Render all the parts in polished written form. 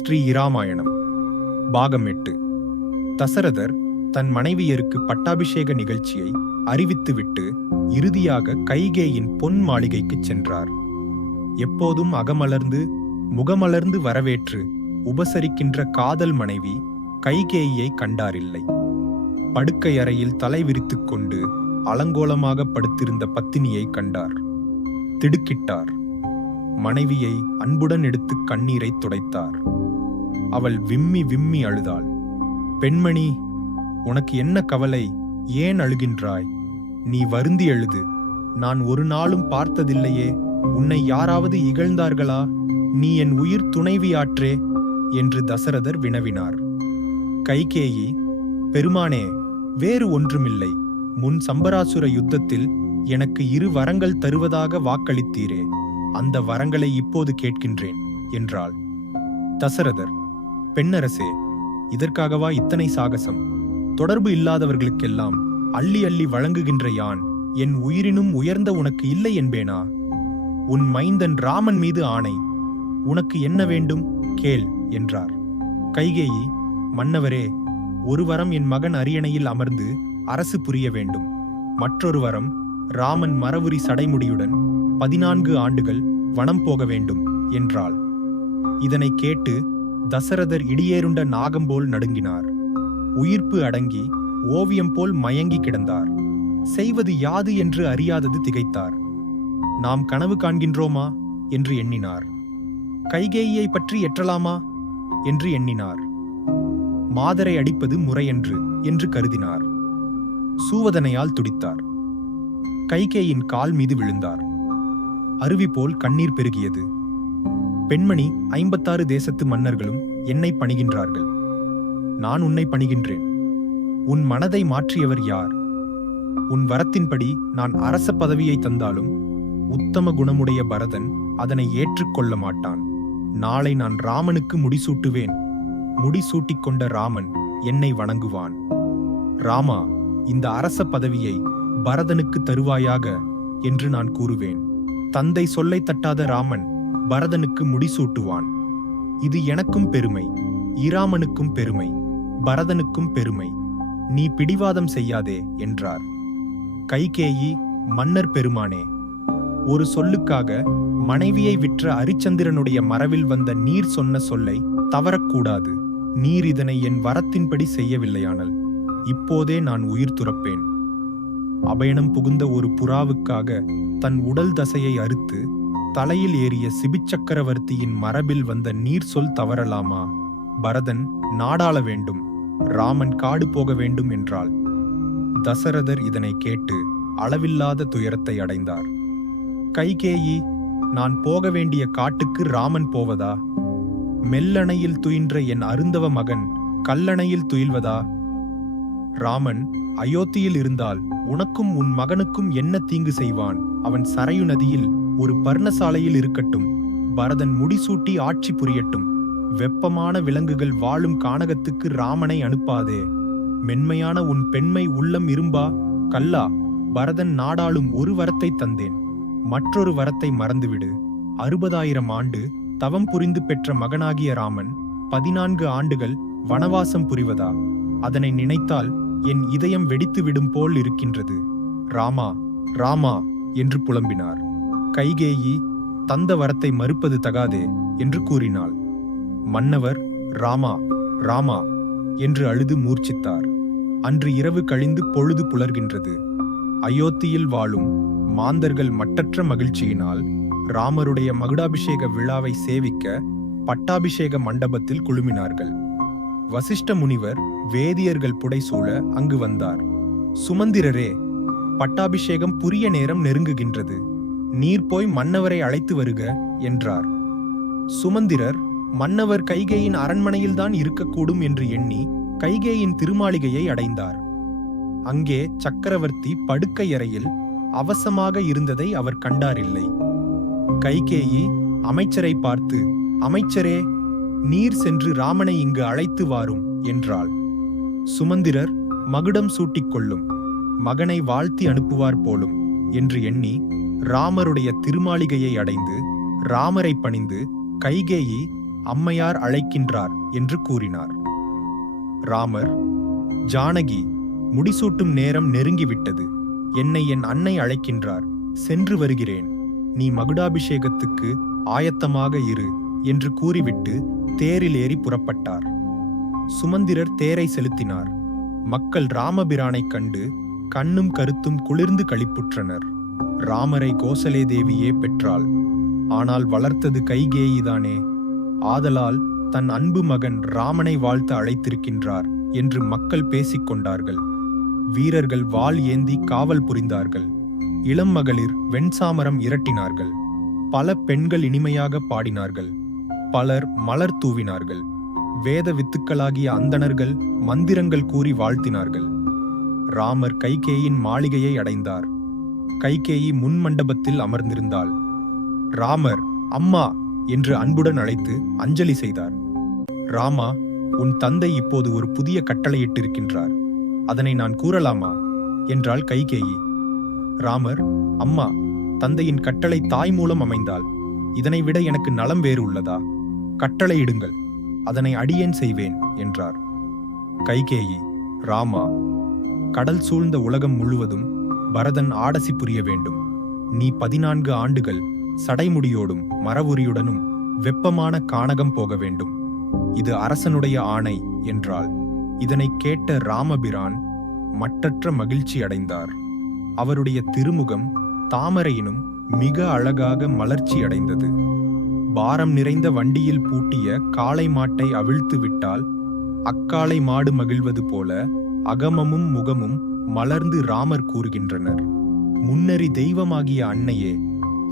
ஸ்ரீ இராமாயணம் பாகம் 8. தசரதர் தன் மனைவியருக்கு பட்டாபிஷேக நிகழ்ச்சியை அறிவித்துவிட்டு இறுதியாக கைகேயின் பொன் மாளிகைக்குச் சென்றார். எப்போதும் அகமலர்ந்து முகமலர்ந்து வரவேற்று உபசரிக்கின்ற காதல் மனைவி கைகேயியை கண்டாரில்லை. படுக்கை அறையில் தலை விரித்துக் கொண்டு அலங்கோலமாக படுத்திருந்த பத்தினியை கண்டார். திடுக்கிட்டார். மனைவியை அன்புடன் எடுத்து கண்ணீரை துடைத்தார். அவள் விம்மி விம்மி அழுதாள். பெண்மணி, உனக்கு என்ன கவலை? ஏன் அழுகின்றாய்? நீ வருந்தி எழுது. நான் ஒரு நாளும் பார்த்ததில்லையே. உன்னை யாராவது இகழ்ந்தார்களா? நீ என் உயிர் துணைவியாற்றே என்று தசரதர் வினவினார். கைகேயி, பெருமானே, வேறு ஒன்றுமில்லை. முன் சம்பராசுர யுத்தத்தில் எனக்கு 2 வரங்கள் தருவதாக வாக்களித்தீரே, அந்த வரங்களை இப்போது கேட்கின்றேன் என்றாள். தசரதர், பெண்ணரசே, இதற்காகவா இத்தனை சாகசம்? தொடர்பு இல்லாதவர்களுக்கெல்லாம் அள்ளி அள்ளி வழங்குகின்ற யான் என் உயிரினும் உயர்ந்த உனக்கு இல்லை என்பேனா? உன் மைந்தன் ராமன் மீது ஆணை, உனக்கு என்ன வேண்டும் கேள் என்றார். கைகேயி, மன்னவரே, ஒரு வரம் என் மகன் அரியணையில் அமர்ந்து அரசு புரிய வேண்டும். மற்றொரு வரம் ராமன் மரவுரி சடைமுடியுடன் 14 ஆண்டுகள் வனம் போக வேண்டும் என்றாள். இதனை கேட்டு தசரதர் இடியேறுண்ட நாகம்போல் நடுங்கினார். உயிர்ப்பு அடங்கி ஓவியம் போல் மயங்கி கிடந்தார். செய்வது யாது என்று அறியாதது திகைத்தார். நாம் கனவு காண்கின்றோமா என்று எண்ணினார். கைகேயியை பற்றி எற்றலாமா என்று எண்ணினார். மாதரை அடிப்பது முறையன்று என்று கருதினார். சூவதனையால் துடித்தார். கைகேயின் கால் மீது விழுந்தார். அருவி போல் கண்ணீர் பெருகியது. பெண்மணி, 56 தேசத்து மன்னர்களும் என்னை பணிகின்றார்கள். நான் உன்னை பணிகின்றேன். உன் மனதை மாற்றியவர் யார்? உன் வரத்தின்படி நான் அரச பதவியை தந்தாலும் உத்தம குணமுடைய பரதன் அதனை ஏற்றுக்கொள்ள மாட்டான். நாளை நான் ராமனுக்கு முடிசூட்டுவேன். முடிசூட்டிக் கொண்ட ராமன் என்னை வணங்குவான். ராமா, இந்த அரச பதவியை பரதனுக்கு தருவாயாக என்று நான் கூறுவேன். தந்தை சொல்லை தட்டாத ராமன் பரதனுக்கு முடிசூட்டுவான். இது எனக்கும் பெருமை, இராமனுக்கும் பெருமை, பரதனுக்கும் பெருமை. நீ பிடிவாதம் செய்யாதே என்றார். கைகேயி, மன்னர் பெருமானே, ஒரு சொல்லுக்காக மனைவியை விற்ற அரிச்சந்திரனுடைய மரவில் வந்த நீர் சொன்ன சொல்லை தவறக்கூடாது. நீர் இதனை என் வரத்தின்படி செய்யவில்லையானால் இப்போதே நான் உயிர் துறப்பேன். அபயணம் புகுந்த ஒரு புறாவுக்காக தன் உடல் தசையை அறுத்து தலையில் ஏறிய சிபிச்சக்கரவர்த்தியின் மரபில் வந்த நீர் சொல் தவறலாமா? பரதன் நாடாள வேண்டும், ராமன் காடு போக வேண்டும் என்றாள். தசரதர் இதனை கேட்டு அளவில்லாத துயரத்தை அடைந்தார். கைகேயி, நான் போக வேண்டிய காட்டுக்கு ராமன் போவதா? மெல்லணையில் துயின்ற என் அருந்தவ மகன் கல்லணையில் துயில்வதா? ராமன் அயோத்தியில் இருந்தால் உனக்கும் உன் மகனுக்கும் என்ன தீங்கு செய்வான்? அவன் சரையு நதியில் ஒரு பர்ணசாலையில் இருக்கட்டும். பரதன் முடிசூட்டி ஆட்சி புரியட்டும். வெப்பமான விலங்குகள் வாழும் கானகத்துக்கு ராமனை அனுப்பாதே. மென்மையான உன் பெண்மை உள்ளம் இரும்பா? கல்லா, பரதன் நாடாளும் ஒரு வரத்தை தந்தேன். மற்றொரு வரத்தை மறந்துவிடு. 60,000 ஆண்டு தவம் புரிந்து பெற்ற மகனாகிய ராமன் 14 ஆண்டுகள் வனவாசம் புரிவதா? அதனை நினைத்தால் என் இதயம் வெடித்து விடும் போல் இருக்கின்றது. ராமா, ராமா என்று புலம்பினார். கைகேயி, தந்த வரத்தை மறுப்பது தகாதே என்று கூறினாள். மன்னவர் ராமா, ராமா என்று அழுது மூர்ச்சித்தார். அன்று இரவு கழிந்து பொழுது புலர்கின்றது. அயோத்தியில் வாழும் மாந்தர்கள் மட்டற்ற மகிழ்ச்சியினால் ராமருடைய மகுடாபிஷேக விழாவை சேவிக்க பட்டாபிஷேக மண்டபத்தில் குழுமினார்கள். வசிஷ்ட முனிவர் வேதியர்கள் புடைசூழ அங்கு வந்தார். சுமந்திரரே, பட்டாபிஷேகம் புரிய நேரம் நெருங்குகின்றது. நீர் போய் மன்னவரை அழைத்து வருக என்றார். சுமந்திரர் மன்னவர் கைகேயின் அரண்மனையில்தான் இருக்கக்கூடும் என்று எண்ணி கைகேயின் திருமாளிகையை அடைந்தார். அங்கே சக்கரவர்த்தி படுக்கை அறையில் அவசமாக இருந்ததை அவர் கண்டாரில்லை. கைகேயி அமைச்சரை பார்த்து, அமைச்சரே, நீர் சென்று ராமனை இங்கு அழைத்து வாரும் என்றாள். சுமந்திரர் மகுடம் சூட்டிக்கொள்ளும், மகனை வாழ்த்தி அனுப்புவார் போலும் என்று எண்ணி ராமருடைய திருமாளிகையை அடைந்து ராமரை பணிந்து, கைகேயி அம்மையார் அழைக்கின்றார் என்று கூறினார். ராமர், ஜானகி, முடிசூட்டும் நேரம் நெருங்கிவிட்டது. என்னை என் அன்னை அழைக்கின்றார், சென்று வருகிறேன். நீ மகுடாபிஷேகத்துக்கு ஆயத்தமாக இரு என்று கூறிவிட்டு தேரில் ஏறி புறப்பட்டார். சுமந்திரர் தேரை செலுத்தினார். மக்கள் ராமபிரானைக் கண்டு கண்ணும் கருத்தும் குளிர்ந்து களிப்புற்றனர். ராமரை கோசலே தேவியே பெற்றாள். ஆனால் வளர்த்தது கைகேயிதானே. ஆதலால் தன் அன்பு மகன் ராமனை வாழ்த்த அழைத்திருக்கின்றார் என்று மக்கள் பேசிக் கொண்டார்கள். வீரர்கள் வாள் ஏந்தி காவல் புரிந்தார்கள். இளம் மகளிர் வெண்சாமரம் இரட்டினார்கள். பல பெண்கள் இனிமையாக பாடினார்கள். பலர் மலர் தூவினார்கள். வேத வித்துக்களாகிய அந்தணர்கள் மந்திரங்கள் கூறி வாழ்த்தினார்கள். ராமர் கைகேயின் மாளிகையை அடைந்தார். கைகேயி முன் மண்டபத்தில் அமர்ந்திருந்தாள். ராமர், அம்மா என்று அன்புடன் அழைத்து அஞ்சலி செய்தார். ராமா, உன் தந்தை இப்போது ஒரு புதிய கட்டளையிட்டிருக்கின்றார். அதனை நான் கூறலாமா என்றாள் கைகேயி. ராமர், அம்மா, தந்தையின் கட்டளை தாய் மூலம் அமைந்தால் இதனை விட எனக்கு நலம் வேறு உள்ளதா? கட்டளையிடுங்கள், அதனை அடியேன் செய்வேன் என்றார். கைகேயி, ராமா, கடல் சூழ்ந்த உலகம் முழுவதும் பரதன் ஆடசி புரிய வேண்டும். நீ 14 ஆண்டுகள் சடைமுடியோடும் மரவுரியுடனும் வெப்பமான கானகம் போக வேண்டும். இது அரசனுடைய ஆணை என்றாள். இதனை கேட்ட ராமபிரான் மட்டற்ற மகிழ்ச்சி அடைந்தார். அவருடைய திருமுகம் தாமரையினும் மிக அழகாக மலர்ச்சி அடைந்தது. பாரம் நிறைந்த வண்டியில் பூட்டிய காளை மாட்டை அவிழ்த்து விட்டால் அக்காளை மாடு மகிழ்வது போல அகமமும் முகமும் மலர்ந்து ராமர் கூறுகின்றனர். முன்னறி தெய்வமாகிய அன்னையே,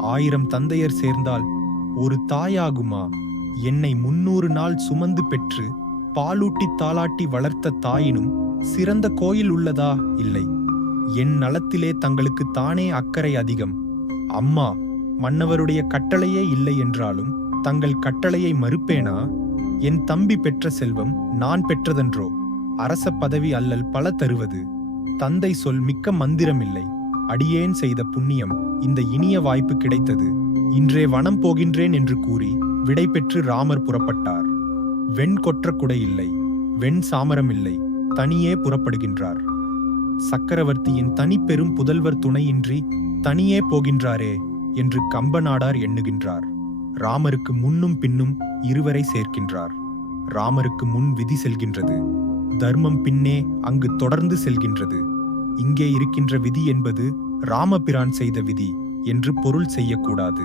1000 தந்தையர் சேர்ந்தால் ஒரு தாயாகுமா? என்னை 300 நாள் சுமந்து பெற்று பாலூட்டி தாளாட்டி வளர்த்த தாயினும் சிறந்த கோயில் உள்ளதா? இல்லை. என் நலத்திலே தங்களுக்கு தானே அக்கறை அதிகம். அம்மா, மன்னவருடைய கட்டளையே இல்லை என்றாலும் தங்கள் கட்டளையை மறுப்பேனா? என் தம்பி பெற்ற செல்வம் நான் பெற்றதென்றோ? அரச பதவி அல்லல் பல தருவது. தந்தை சொல் மிக்க மந்திரமில்லை. அடியேன் செய்த புண்ணியம் இந்த இனிய வாய்ப்பு கிடைத்தது. இன்றே வனம் போகின்றேன் என்று கூறி விடை பெற்று ராமர் புறப்பட்டார். வெண் கொற்ற குடை இல்லை, வெண் சாமரம் இல்லை, தனியே புறப்படுகின்றார். சக்கரவர்த்தியின் தனிப்பெரும் புதல்வர் துணையின்றி தனியே போகின்றாரே என்று கம்பநாடார் எண்ணுகின்றார். ராமருக்கு முன்னும் பின்னும் இருவரை சேர்க்கின்றார். ராமருக்கு முன் விதி செல்கின்றது. தர்மம் பின்னே அங்கு தொடர்ந்து செல்கின்றது. இங்கே இருக்கின்ற விதி என்பது ராமபிரான் செய்த விதி என்று பொருள் செய்யக்கூடாது.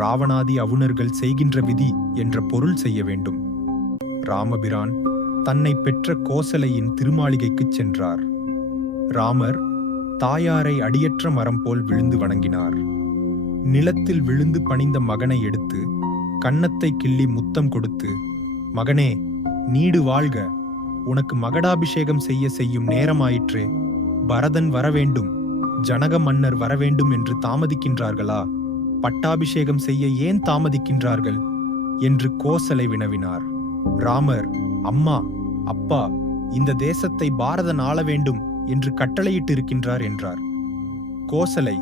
ராவணாதி அவுணர்கள் செய்கின்ற விதி என்ற பொருள் செய்ய வேண்டும். ராமபிரான் தன்னை பெற்ற கோசலையின் திருமாளிகைக்குச் சென்றார். ராமர் தாயாரை அடியற்ற மரம் போல் விழுந்து வணங்கினார். நிலத்தில் விழுந்து பணிந்த மகனை எடுத்து கன்னத்தை கிள்ளி முத்தம் கொடுத்து, மகனே, நீடு வாழ்க, உனக்கு மகடாபிஷேகம் செய்யும் நேரமாயிற்றே. பரதன் வரவேண்டும், ஜனக மன்னர் வரவேண்டும் என்று தாமதிக்கின்றார்களா? பட்டாபிஷேகம் செய்ய ஏன் தாமதிக்கின்றார்கள் என்று கோசலை வினவினார். ராமர், அம்மா, அப்பா, இந்த தேசத்தை பாரதன் ஆள வேண்டும் என்று கட்டளையிட்டிருக்கின்றார் என்றார். கோசலை,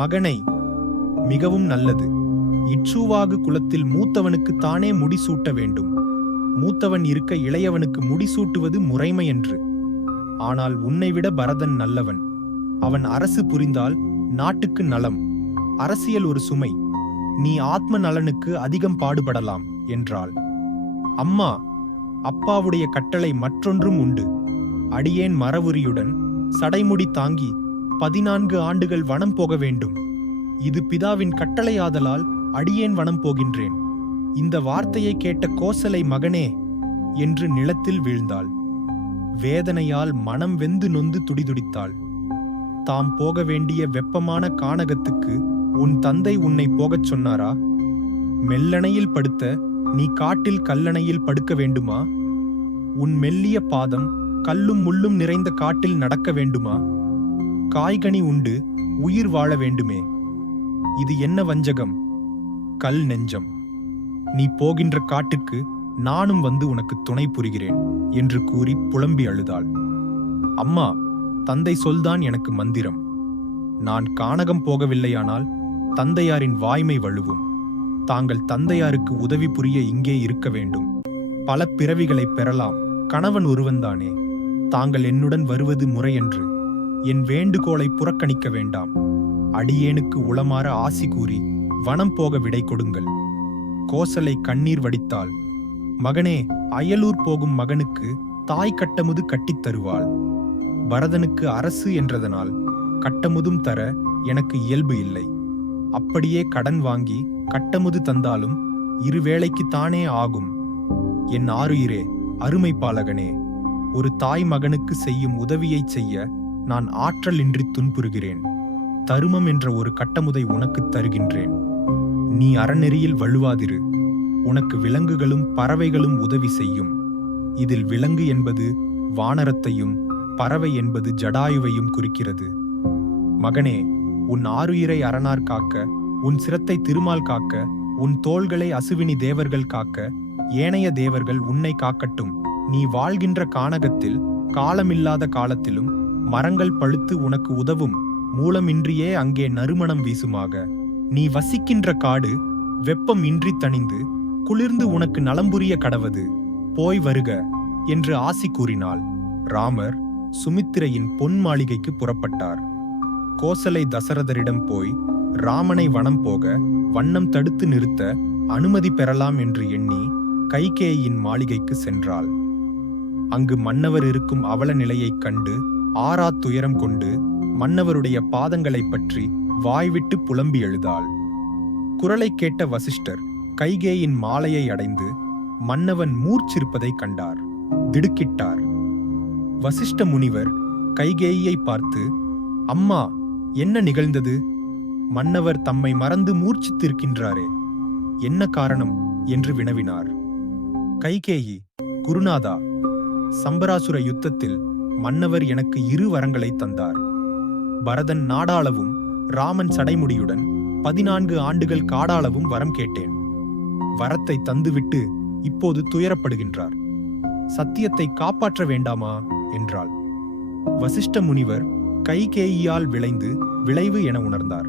மகனை, மிகவும் நல்லது. இட்சுவாகு குலத்தில் மூத்தவனுக்கு தானே முடிசூட்ட வேண்டும். மூத்தவன் இருக்க இளையவனுக்கு முடிசூட்டுவது முறைமை என்று. ஆனால் உன்னைவிட பரதன் நல்லவன். அவன் அரசு புரிந்தால் நாட்டுக்கு நலம். அரசியல் ஒரு சுமை. நீ ஆத்ம நலனுக்கு அதிகம் பாடுபடலாம் என்றாள். அம்மா, அப்பாவுடைய கட்டளை மற்றொன்றும் உண்டு. அடியேன் மரவுரியுடன் சடைமுடி தாங்கி 14 ஆண்டுகள் வனம் போக வேண்டும். இது பிதாவின் கட்டளையாதலால் அடியேன் வனம் போகின்றேன். இந்த வார்த்தையை கேட்ட கோசலை, மகனே என்று நிலத்தில் வீழ்ந்தாள். வேதனையால் மனம் வெந்து நொந்து துடிதுடித்தாள். தாம் போக வேண்டிய வெப்பமான கானகத்துக்கு உன் தந்தை உன்னை போகச் சொன்னாரா? மெல்லணையில் படுத்த நீ காட்டில் கல்லணையில் படுக்க வேண்டுமா? உன் மெல்லிய பாதம் கல்லும் முள்ளும் நிறைந்த காட்டில் நடக்க வேண்டுமா? காய்கனி உண்டு உயிர் வாழ வேண்டுமே. இது என்ன வஞ்சகம், கல் நெஞ்சம்! நீ போகின்ற காட்டுக்கு நானும் வந்து உனக்கு துணை புரிகிறேன் என்று கூறி புலம்பி அழுதாள். அம்மா, தந்தை சொல்தான் எனக்கு மந்திரம். நான் கானகம் போகவில்லையானால் தந்தையாரின் வாய்மை வழுவும். தாங்கள் தந்தையாருக்கு உதவி புரிய இங்கே இருக்க வேண்டும். பல பிறவிகளை பெறலாம். கணவன் ஒருவன்தானே. தாங்கள் என்னுடன் வருவது முறையன்று. என் வேண்டுகோளை புறக்கணிக்க வேண்டாம். அடியேனுக்கு உளமாற ஆசி கூறி வனம் போக விடை கொடுங்கள். கோசலை கண்ணீர் வடித்தாள். மகனே, அயலூர் போகும் மகனுக்கு தாய் கட்டமுது கட்டித் தருவாள். பரதனுக்கு அரசு என்றதனால் கட்டமுதும் தர எனக்கு இயல்பு இல்லை. அப்படியே கடன் வாங்கி கட்டமுது தந்தாலும் இருவேளைக்குத்தானே ஆகும். என் ஆருயிரே, அருமை பாலகனே, ஒரு தாய் மகனுக்கு செய்யும் உதவியைச் செய்ய நான் ஆற்றலின்றி துன்புறுகிறேன். தருமம் என்ற ஒரு கட்டமுதை உனக்குத் தருகின்றேன். நீ அறநெறியில் வழுவாதிரு. உனக்கு விலங்குகளும் பறவைகளும் உதவி செய்யும். இதில் விலங்கு என்பது வானரத்தையும் பறவை என்பது ஜடாயுவையும் குறிக்கிறது. மகனே, உன் ஆருயிரை அரணார் காக்க, உன் சிரத்தை திருமால் காக்க, உன் தோள்களை அசுவினி தேவர்கள் காக்க, ஏனைய தேவர்கள் உன்னை காக்கட்டும். நீ வாழ்கின்ற கானகத்தில் காலமில்லாத காலத்திலும் மரங்கள் பழுத்து உனக்கு உதவும். மூலமின்றியே அங்கே நறுமணம் வீசுமாக. நீ வசிக்கின்ற காடு வெப்பம் இன்றி தணிந்து குளிர்ந்து உனக்கு நலம்புரிய கடவது. போய் வருக என்று ஆசி கூறினாள். ராமர் சுமித்திரையின் பொன் மாளிகைக்கு புறப்பட்டார். கோசலை தசரதரிடம் போய் ராமனை வனம் போக வண்ணம் தடுத்து நிறுத்த அனுமதி பெறலாம் என்று எண்ணி கைகேயின் மாளிகைக்கு சென்றாள். அங்கு மன்னவர் இருக்கும் அவல நிலையைக் கண்டு ஆறா துயரம் கொண்டு மன்னவருடைய பாதங்களைப் பற்றி வாய்விட்டு புலம்பி எழுதாள். குரலை கேட்ட வசிஷ்டர் கைகேயின் மாலையை அடைந்து மன்னவன் மூர்ச்சிருப்பதைக் கண்டார். திடுக்கிட்டார். வசிஷ்ட முனிவர் கைகேயியை பார்த்து, அம்மா, என்ன நிகழ்ந்தது? மன்னவர் தம்மை மறந்து மூர்ச்சித்திருக்கின்றாரே, என்ன காரணம் என்று வினவினார். கைகேயி, குருநாதா, சம்பராசுர யுத்தத்தில் மன்னவர் எனக்கு 2 வரங்களை தந்தார். பரதன் நாடாளவும் ராமன் சடைமுடியுடன் 14 ஆண்டுகள் காடாளவும் வரம் கேட்டேன். வரத்தை தந்துவிட்டு இப்போது துயரப்படுகின்றார். சத்தியத்தை காப்பாற்ற வேண்டாமா என்றாள். வசிஷ்ட முனிவர் கைகேயியால் விளைவு என உணர்ந்தார்.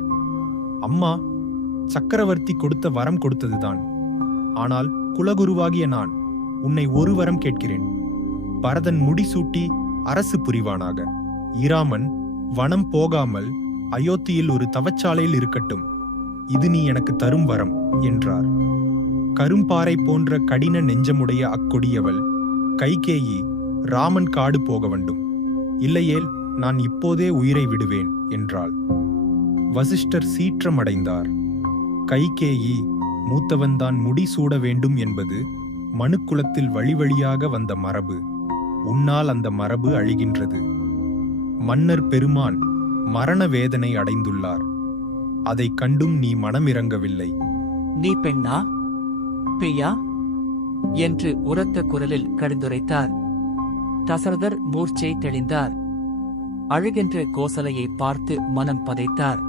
அம்மா, சக்கரவர்த்தி கொடுத்த வரம் கொடுத்ததுதான். ஆனால் குலகுருவாகிய நான் உன்னை 1 வரம் கேட்கிறேன். பரதன் முடிசூட்டி அரசு புரிவானாக. இராமன் வனம் போகாமல் அயோத்தியில் ஒரு தவச்சாலையில் இருக்கட்டும். இது நீ எனக்கு தரும் வரம் என்றார். கரும்பாறை போன்ற கடின நெஞ்சமுடைய அக்கொடியவள் கைகேயி, ராமன் காடு போக வேண்டும், இல்லையேல் நான் இப்போதே உயிரை விடுவேன் என்றாள். வசிஷ்டர் சீற்றமடைந்தார். கைகேயி, மூத்தவன்தான் முடி சூட வேண்டும் என்பது மனுக்குலத்தில் வழி வழியாக வந்த மரபு. உன்னால் அந்த மரபு அழிகின்றது. மன்னர் பெருமான் மரண வேதனை அடைந்துள்ளார். அதை கண்டும் நீ மனமிறங்கவில்லை. நீ பெண்ணா பேயா என்று உரத்த குரலில் கடிந்துரைத்தார். தசரதர் மூர்ச்சை தெளிந்தார். அழுகின்ற கோசலையை பார்த்து மனம் பதைத்தார்.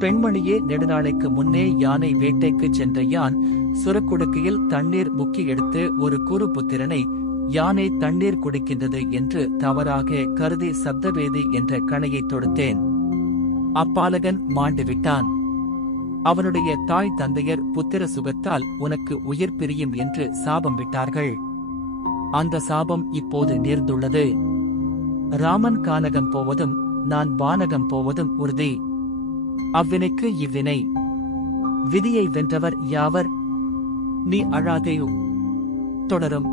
பெண்மணியே, நெடுநாளைக்கு முன்னே யானை வேட்டைக்குச் சென்ற யான் சுரக்குடுக்கையில் தண்ணீர் முக்கி எடுத்து ஒரு குறு புத்திரனை யானை தண்ணீர் குடிக்கின்றது என்று தவறாக கருதி சப்தவேதி என்ற கணையை தொடுத்தேன். அப்பாலகன் மாண்டுவிட்டான். அவனுடைய தாய் தந்தையர் புத்திர சுகத்தால் உனக்கு உயிர் பிரியும் என்று சாபம் விட்டார்கள். அந்த சாபம் இப்போது நேர்ந்துள்ளது. ராமன் கானகம் போவதும் நான் வானகம் போவதும் உறுதி. அவ்வினைக்கு இவ்வினை. விதியை வென்றவர் யாவர்? நீ அழாதே. தொடரும்.